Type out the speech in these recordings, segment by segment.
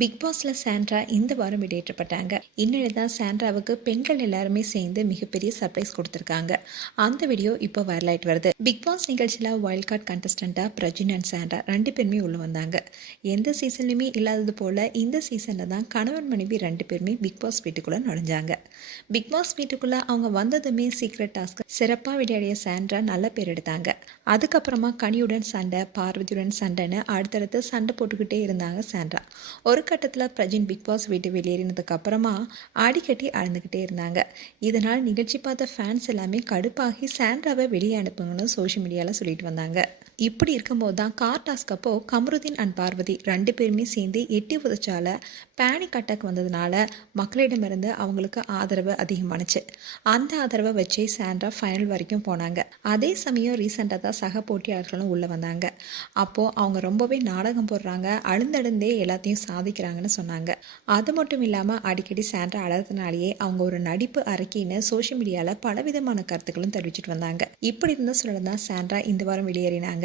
Big பாஸ்ல Sandra இந்த வாரம் வெளியேற்றப்பட்டாங்க. இந்நிலையில் தான் சாண்ட்ராவுக்கு பெண்கள் எல்லாருமே சேர்ந்து மிகப்பெரிய சர்ப்ரைஸ் கொடுத்துருக்காங்க. அந்த வீடியோ இப்போ வைரல் ஆயிட்டு வருது. பிக் பாஸ் நிகழ்ச்சியில் வைல்ட் கார்டு கண்டஸ்டண்டா பிரஜின் அண்ட் சாண்ட்ரா 2 பேருமே உள்ள வந்தாங்க. எந்த சீசன்லையுமே இல்லாதது போல இந்த சீசன்ல தான் கணவன் மனைவி 2 பேருமே பிக் பாஸ் வீட்டுக்குள்ள நுழைஞ்சாங்க. பிக் பாஸ் வீட்டுக்குள்ள அவங்க வந்ததுமே சீக்ரெட் டாஸ்க் சிறப்பாக விளையாடிய சாண்ட்ரா நல்ல பேர் எடுத்தாங்க. அதுக்கப்புறமா கனியுடன் சண்டை, பார்வதியுடன் சண்டைன்னு அடுத்தடுத்து சண்டை போட்டுக்கிட்டே இருந்தாங்க சாண்ட்ரா. ஒரு கட்டத்தில் பிரஜின் பிக் பாஸ் வீட்டு வெளியேறினதுக்கு அப்புறமா அடிக்கடி அழுந்துக்கிட்டே இருந்தாங்க. இதனால் நிகழ்ச்சி பார்த்த ஃபேன்ஸ் எல்லாமே கடுப்பாகி சாண்ட்ராவை வெளியே அனுப்புங்கன்னு சோஷியல் மீடியாவில் சொல்லிட்டு வந்தாங்க. இப்படி இருக்கும்போது தான் கார் டாஸ்க் அப்போ கமருதீன் அண்ட் பார்வதி 2 பேருமே சேர்ந்து எட்டி உதச்சால பேனிக் அட்டாக் வந்ததுனால மக்களிடமிருந்து அவங்களுக்கு ஆதரவு அதிகமானுச்சு. அந்த ஆதரவை வச்சு சாண்ட்ரா ஃபைனல் வரைக்கும் போனாங்க. அதே சமயம் ரீசெண்டாக தான் சக போட்டியாளர்களும் உள்ளே வந்தாங்க. அப்போது அவங்க ரொம்பவே நாடகம் போடுறாங்க, அழுந்தழுந்தே எல்லாத்தையும் சாதிக்கிறாங்கன்னு சொன்னாங்க. அது மட்டும் இல்லாமல் அடிக்கடி சாண்ட்ரா அழகிறதுனாலேயே அவங்க ஒரு நடிப்பு அரக்கின்னு சோஷியல் மீடியாவில் பலவிதமான கருத்துக்களும் தெரிவிச்சிட்டு வந்தாங்க. இப்படி இருந்த சூழல தான் சாண்ட்ரா இந்த வாரம் வெளியேறினாங்க.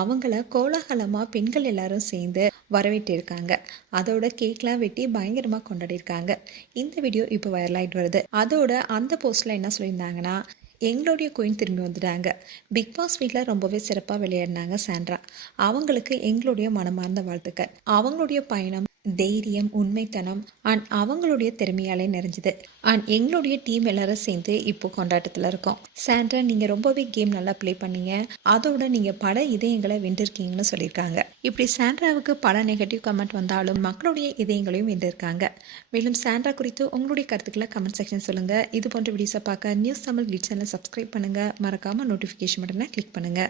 அவங்கள கோலாகலமா பெண்கள் எல்லாரும் சேர்ந்து வரவேற்று இருக்காங்க. அதோட கேக்லாம் வெட்டி பயங்கரமா கொண்டாடி இருக்காங்க. இந்த வீடியோ இப்போ வைரல் ஆயிட்டு வருது. அதோட அந்த போஸ்ட்ல என்ன சொல்லியிருந்தாங்கன்னா, எங்களுடைய குயின் திரும்பி வந்துட்டாங்க. பிக் பாஸ் வீட்டில் ரொம்பவே சிறப்பாக விளையாடினாங்க சாண்ட்ரா. அவங்களுக்கு எங்களுடைய மனமார்ந்த வாழ்த்துக்கள். அவங்களுடைய பயணம் தைரியம், உண்மைத்தனம் அண்ட் அவங்களுடைய திறமையாலே நிறைஞ்சுது. அண்ட் எங்களுடைய டீம் எல்லாரும் சேர்ந்து இப்போ கொண்டாட்டத்தில் இருக்கோம். சாண்ட்ரா, நீங்கள் ரொம்பவே கேம் நல்லா ப்ளே பண்ணீங்க. அதோட நீங்கள் பல இதயங்களை வென்றிருக்கீங்கன்னு சொல்லியிருக்காங்க. இப்படி சாண்ட்ராவுக்கு பல நெகட்டிவ் கமெண்ட் வந்தாலும் மக்களுடைய இதயங்களையும் வென்றிருக்காங்க. மேலும் சாண்ட்ரா குறித்து உங்களுடைய கருத்துக்களை கமெண்ட் செக்ஷன் சொல்லுங்கள். இது போன்ற வீடியோஸை பார்க்க நியூஸ் தமிழ் கிளிட்ஸ் சேனலை சப்ஸ்கிரைப் பண்ணுங்கள். மறக்காமல் நோட்டிஃபிகேஷன் பட்டனை கிளிக் பண்ணுங்கள்.